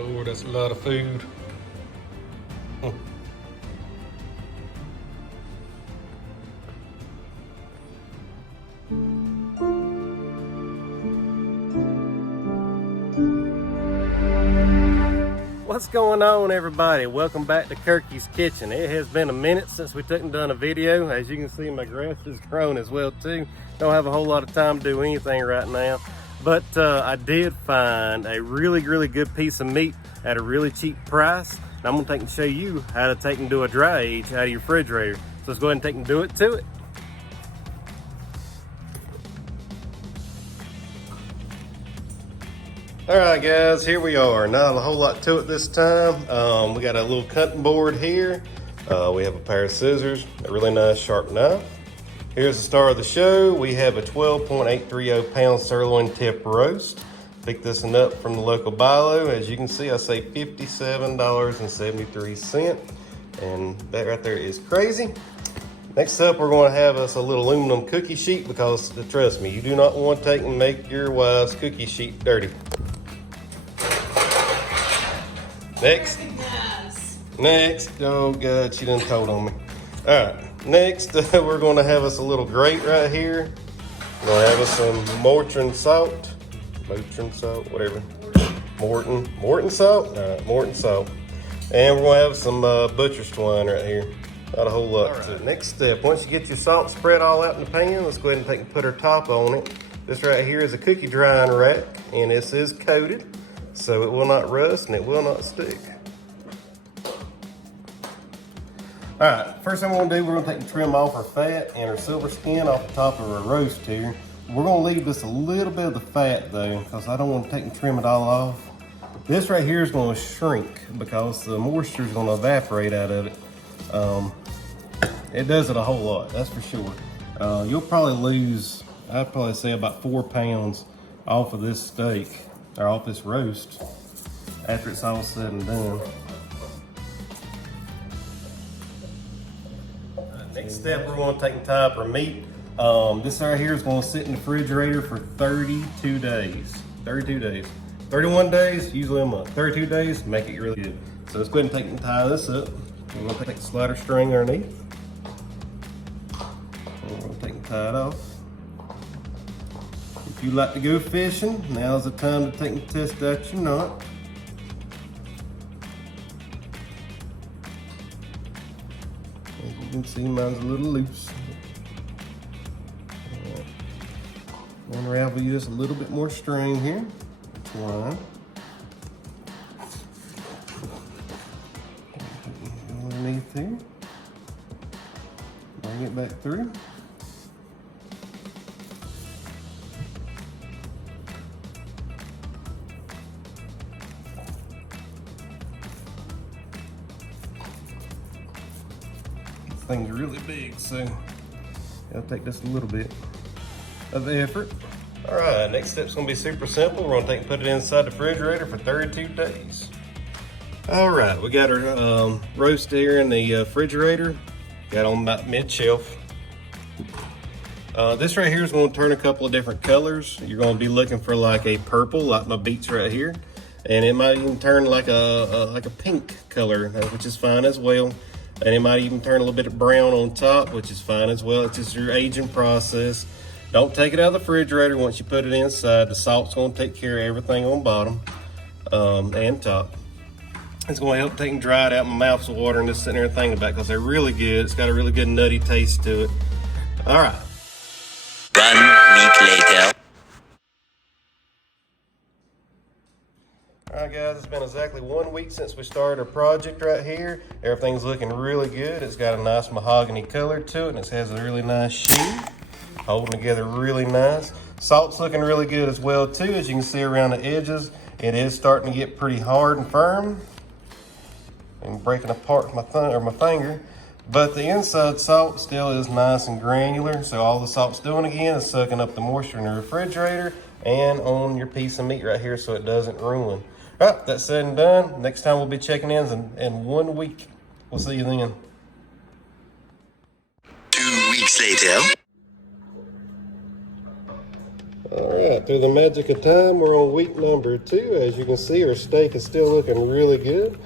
Lord, that's a lot of food. What's going on, everybody? Welcome back to Kirky's Kitchen. It has been a minute since we took and done a video. As you can see, my grass has grown as well too. Don't have a whole lot of time to do anything right now. But I did find a really good piece of meat at a really cheap price. And I'm gonna take and show you how to take and do a dry age out of your refrigerator. So let's go ahead and take and do it to it. All right, guys, here we are. Not a whole lot to it this time. We got a little cutting board here. We have a pair of scissors, a really nice sharp knife. Here's the star of the show. We have a 12.830 pound sirloin tip roast. Picked this one up from the local Bilo. As you can see, I say $57.73. And that right there is crazy. Next up, we're going to have us a little aluminum cookie sheet because, trust me, you do not want to take and make your wife's cookie sheet dirty. Next, oh God, she done told on me. All right, next we're gonna have us a little grate right here. We're gonna have us some Morton salt, Morton salt. And we're gonna have some butcher's twine right here. Not a whole lot. All right, next step, once you get your salt spread all out in the pan, let's go ahead and take and put our top on it. This right here is a cookie drying rack, and this is coated, so it will not rust and it will not stick. All right, first thing we're gonna do, we're gonna take and trim off our fat and our silver skin off the top of our roast here. We're gonna leave just a little bit of the fat though, because I don't want to take and trim it all off. This right here is gonna shrink because the moisture is gonna evaporate out of it. It does it a whole lot, that's for sure. You'll probably lose, I'd probably say about 4 pounds off of this steak, or off this roast, after it's all said and done. Next step, we're going to take and tie up our meat. This right here is going to sit in the refrigerator for 32 days. 32 days. 31 days, usually a month. 32 days, make it really good. So let's go ahead and take and tie this up. We're going to take the slider string underneath. And we're going to take and tie it off. If you like to go fishing, now's the time to take and test out your knot. As you can see, mine's a little loose. Unravel you just a little bit more string here. Twine. Underneath here. Bring it back through. Thing's really big, so it'll take just a little bit of effort. All right, next step's gonna be super simple. We're gonna take and put it inside the refrigerator for 32 days. All right, we got our roast here in the refrigerator. Got on about mid-shelf. This right here is gonna turn a couple of different colors. You're gonna be looking for like a purple, like my beets right here. And it might even turn like a pink color, which is fine as well. And it might even turn a little bit of brown on top, which is fine as well. It's just your aging process. Don't take it out of the refrigerator once you put it inside. The salt's gonna take care of everything on bottom and top. It's gonna help take and dry it out. My mouth's watering just sitting there thinking about it because they're really good. It's got a really good nutty taste to it. All right. 1 week later. All right, guys, it's been exactly 1 week since we started our project right here. Everything's looking really good. It's got a nice mahogany color to it, and it has a really nice sheen, holding together really nice. Salt's looking really good as well too. As you can see around the edges, it is starting to get pretty hard and firm and breaking apart with my finger. But the inside salt still is nice and granular. So all the salt's doing again is sucking up the moisture in the refrigerator and on your piece of meat right here so it doesn't ruin. All right, that's said and done. Next time we'll be checking in 1 week. We'll see you then. 2 weeks later. All right. right, through the magic of time, we're on week number 2. As you can see, our steak is still looking really good.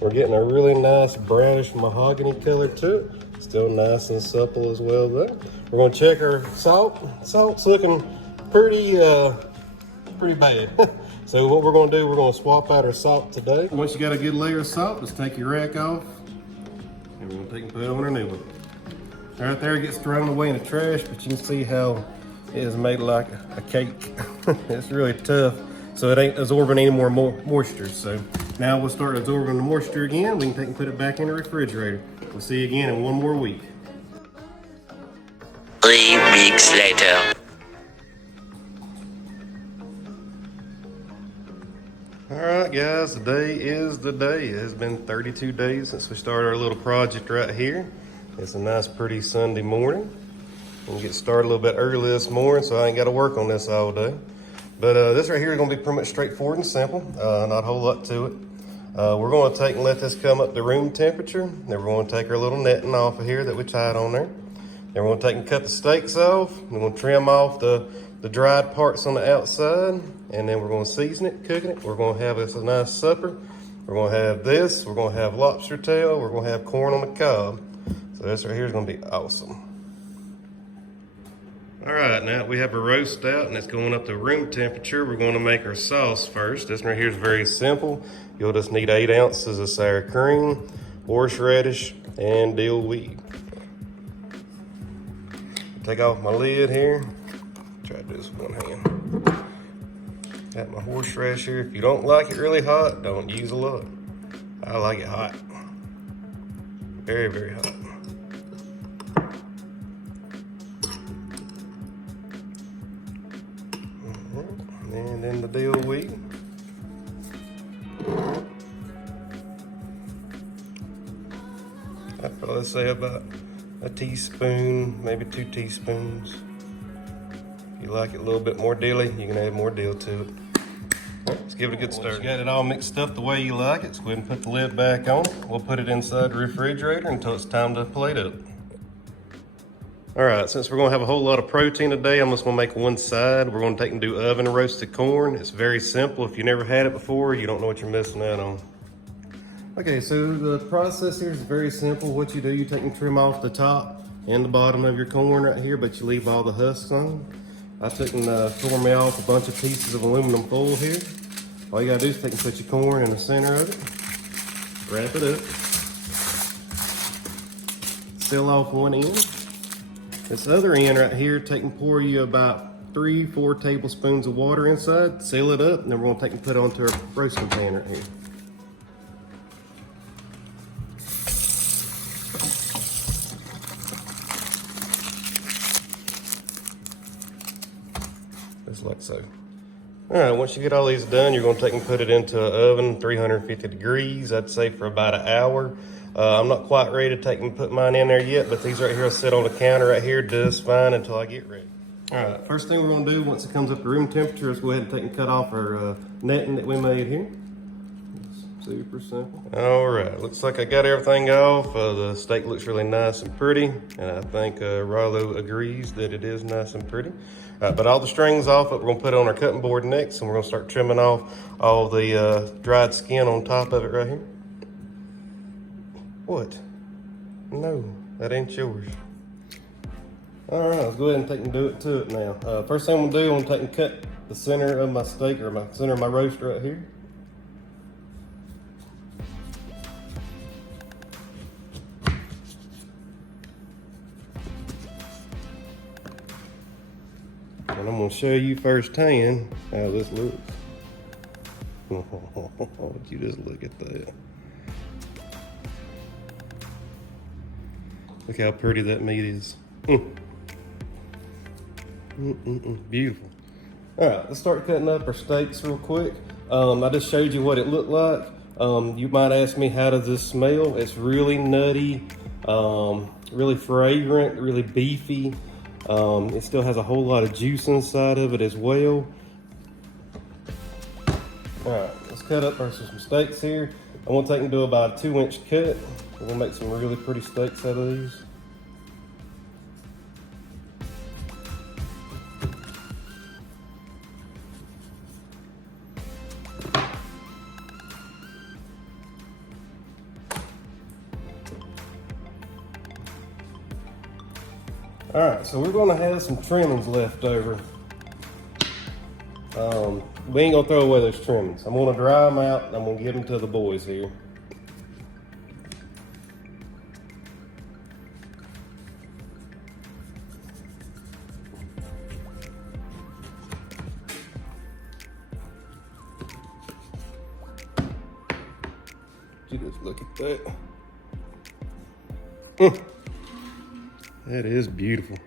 We're getting a really nice brownish mahogany color to it. Still nice and supple as well though. We're gonna check our salt. Salt's looking pretty bad. So what we're gonna do, we're gonna swap out our salt today. Once you got a good layer of salt, just take your rack off and we're gonna take and put it on our new one. Right there, it gets thrown away in the trash, but you can see how it is made like a cake. It's really tough, so it ain't absorbing any more moisture. So now we'll start absorbing the moisture again. We can take and put it back in the refrigerator. We'll see you again in 1 more week. 3 weeks later. All right, guys, today is the day. It has been 32 days since we started our little project right here. It's a nice, pretty Sunday morning. We'll get started a little bit early this morning, so I ain't got to work on this all day. But this right here is going to be pretty much straightforward and simple. Not a whole lot to it. We're going to take and let this come up to room temperature. Then we're going to take our little netting off of here that we tied on there. Then we're going to take and cut the steaks off. We're going to trim off the dried parts on the outside. And then we're going to season it, cooking it. We're going to have this a nice supper. We're going to have this. We're going to have lobster tail. We're going to have corn on the cob. So this right here is going to be awesome. All right, now we have a roast out and it's going up to room temperature. We're going to make our sauce first. This right here is very simple. You'll just need 8 ounces of sour cream, horseradish, and dill weed. Take off my lid here. Try to do this with one hand. Got my horseradish here. If you don't like it really hot, don't use a lot. I like it hot. Very, very hot. And then the dill weed. I'd probably say about a teaspoon, maybe 2 teaspoons. If you like it a little bit more dilly, you can add more dill to it. Let's give it a good stir. Once you got it all mixed up the way you like it, let's go ahead and put the lid back on it. We'll put it inside the refrigerator until it's time to plate up. All right, since we're gonna have a whole lot of protein today, I'm just gonna make one side. We're gonna take and do oven roasted corn. It's very simple. If you never had it before, you don't know what you're missing out on. Okay, so the process here is very simple. What you do, you take and trim off the top and the bottom of your corn right here, but you leave all the husks on. I took and tore me off a bunch of pieces of aluminum foil here. All you gotta do is take and put your corn in the center of it, wrap it up, seal off one end. This other end right here, take and pour you about 3-4 tablespoons of water inside, seal it up, and then we're gonna take and put it onto our roasting pan right here. Just like so. All right, once you get all these done, you're gonna take and put it into an oven, 350 degrees, I'd say for about an hour. I'm not quite ready to take and put mine in there yet, but these right here will sit on the counter right here just fine until I get ready. All right, first thing we're gonna do once it comes up to room temperature is go ahead and take and cut off our netting that we made here. It's super simple. All right, looks like I got everything off. The steak looks really nice and pretty, and I think Rollo agrees that it is nice and pretty. But all the strings off it, we're gonna put it on our cutting board next, and we're gonna start trimming off all the dried skin on top of it right here. What? No, that ain't yours. All right, let's go ahead and take and do it to it now. First thing I'm gonna do, I'm gonna take and cut the center of my steak, or my center of my roast right here. And I'm gonna show you firsthand how this looks. Would you just look at that? Look how pretty that meat is. Beautiful. All right, let's start cutting up our steaks real quick. I just showed you what it looked like. You might ask me, how does this smell? It's really nutty, really fragrant, really beefy. It still has a whole lot of juice inside of it as well. All right, let's cut up some steaks here. I'm gonna take and do about a 2-inch cut. We're gonna make some really pretty steaks out of these. All right, so we're gonna have some trimmings left over. We ain't gonna throw away those trimmings. I'm gonna dry them out and I'm gonna give them to the boys here. You just look at that. That is beautiful.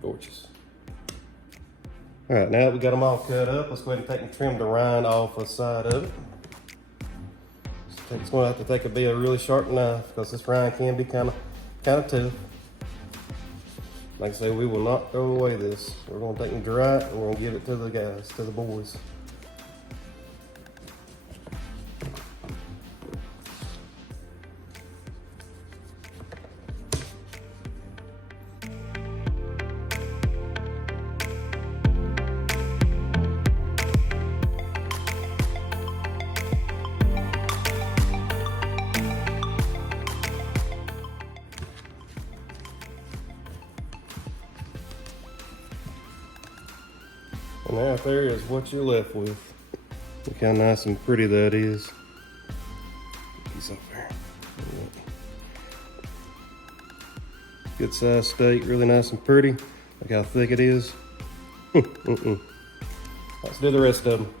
Gorgeous. All right, now that we got them all cut up, let's go ahead and take and trim the rind off the side of it. It's going to have to take a really sharp knife because this rind can be kind of tough. Like I say, we will not throw away this. We're going to take and dry it and we're going to give it to the guys, to the boys. And that there is what you're left with. Look how nice and pretty that is. Put these up there. Good size steak, really nice and pretty. Look how thick it is. Let's do the rest of them.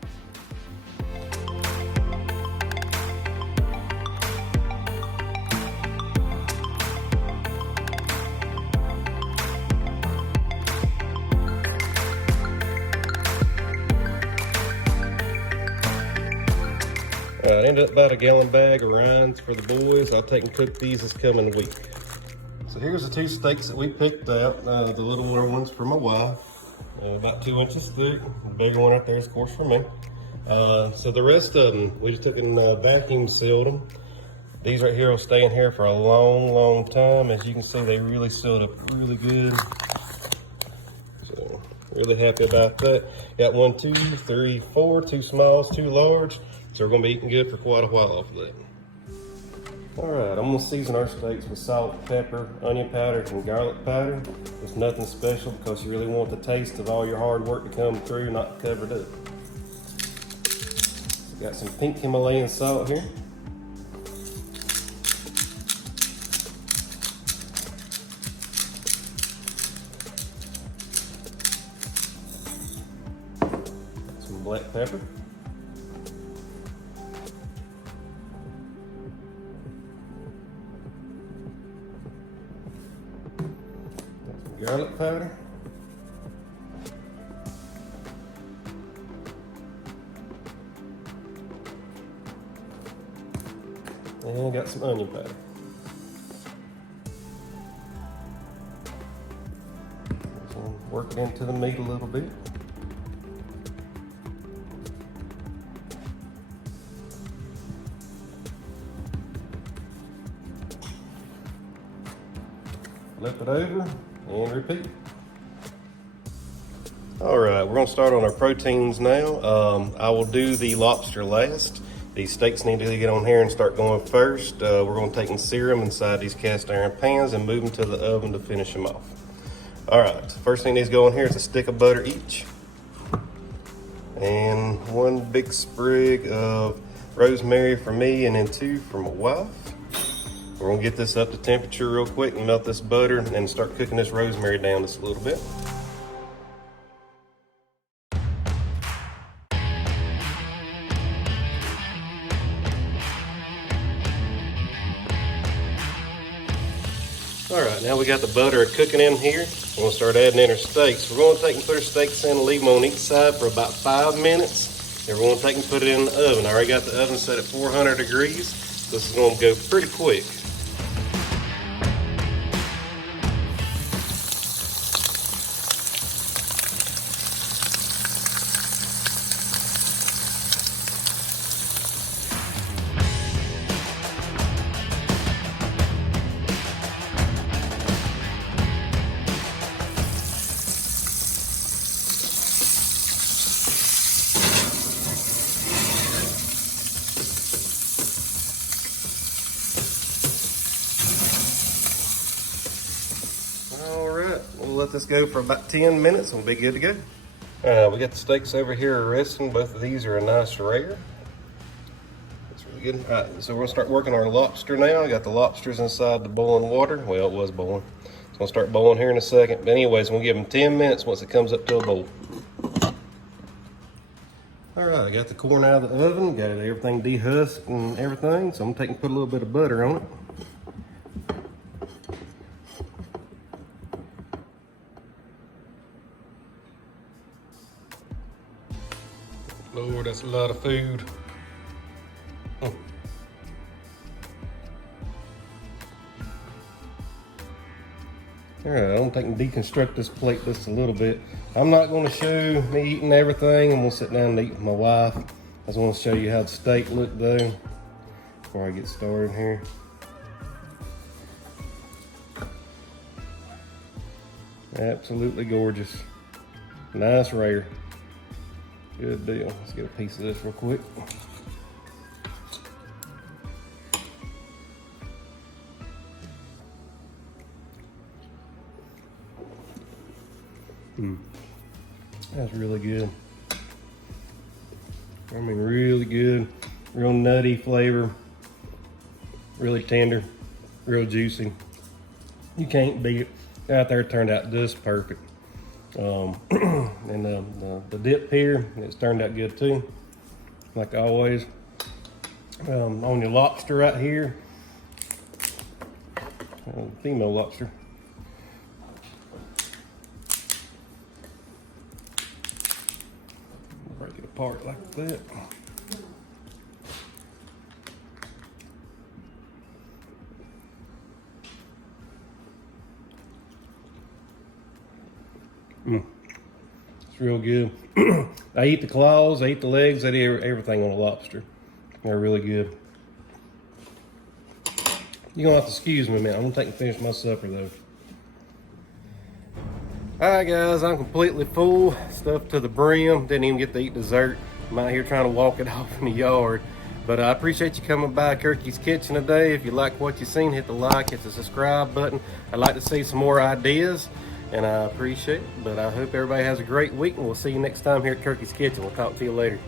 I ended up about a gallon bag of rinds for the boys. I'll take and cook these this coming week. So here's the two steaks that we picked out. The littler ones for my wife, about 2 inches thick. The bigger one right there is, of course, for me. So the rest of them, we just took and vacuum sealed them. These right here will stay in here for a long, long time. As you can see, they really sealed up really good. So really happy about that. Got 1, 2, 3, 4, 2 smalls, 2 large. So we're gonna be eating good for quite a while off of that. All right, I'm gonna season our steaks with salt, pepper, onion powder, and garlic powder. It's nothing special because you really want the taste of all your hard work to come through, not covered up. Got some pink Himalayan salt here. Some black pepper. Garlic powder. And I got some onion powder. So work it into the meat a little bit. Flip it over and repeat. All right, we're gonna start on our proteins now. I will do the lobster last. These steaks need to get on here and start going first. We're gonna take and sear them inside these cast iron pans and move them to the oven to finish them off. All right, first thing needs to go in here is a stick of butter each. And 1 big sprig of rosemary for me and then 2 for my wife. We're gonna get this up to temperature real quick and melt this butter and start cooking this rosemary down just a little bit. All right, now we got the butter cooking in here. We're gonna start adding in our steaks. We're gonna take and put our steaks in and leave them on each side for about 5 minutes. Then we're gonna take and put it in the oven. I already got the oven set at 400 degrees. So this is gonna go pretty quick. let this go for about 10 minutes and we'll be good to go. We got the steaks over here resting. Both of these are a nice rare. That's really good. All right, so we're gonna start working our lobster now. I got the lobsters inside the boiling water. Well, it was boiling. It's gonna start boiling here in a second. But anyways, we'll give them 10 minutes once it comes up to a boil. All right, I got the corn out of the oven, got everything dehusked and everything, so I'm gonna put a little bit of butter on it. Lord, that's a lot of food. All right, I'm taking deconstruct this plate just a little bit. I'm not going to show me eating everything. I'm going to sit down and eat with my wife. I just want to show you how the steak looked though before I get started here. Absolutely gorgeous. Nice rare. Good deal. Let's get a piece of this real quick. That's really good. I mean, really good. Real nutty flavor. Really tender. Real juicy. You can't beat it. Out there, it turned out just perfect. And the dip here, it's turned out good too. Like always. On your lobster right here. Female lobster. Break it apart like that. It's real good. I eat the claws, I eat the legs, I eat everything on a lobster. They're really good. You're gonna have to excuse me a minute. I'm gonna take and finish my supper though. Alright guys, I'm completely full, stuffed to the brim, didn't even get to eat dessert. I'm out here trying to walk it off in the yard. But I appreciate you coming by Kirky's Kitchen today. If you like what you've seen, hit the like, hit the subscribe button. I'd like to see some more ideas, and I appreciate it. But I hope everybody has a great week, and we'll see you next time here at Kirky's Kitchen. We'll talk to you later.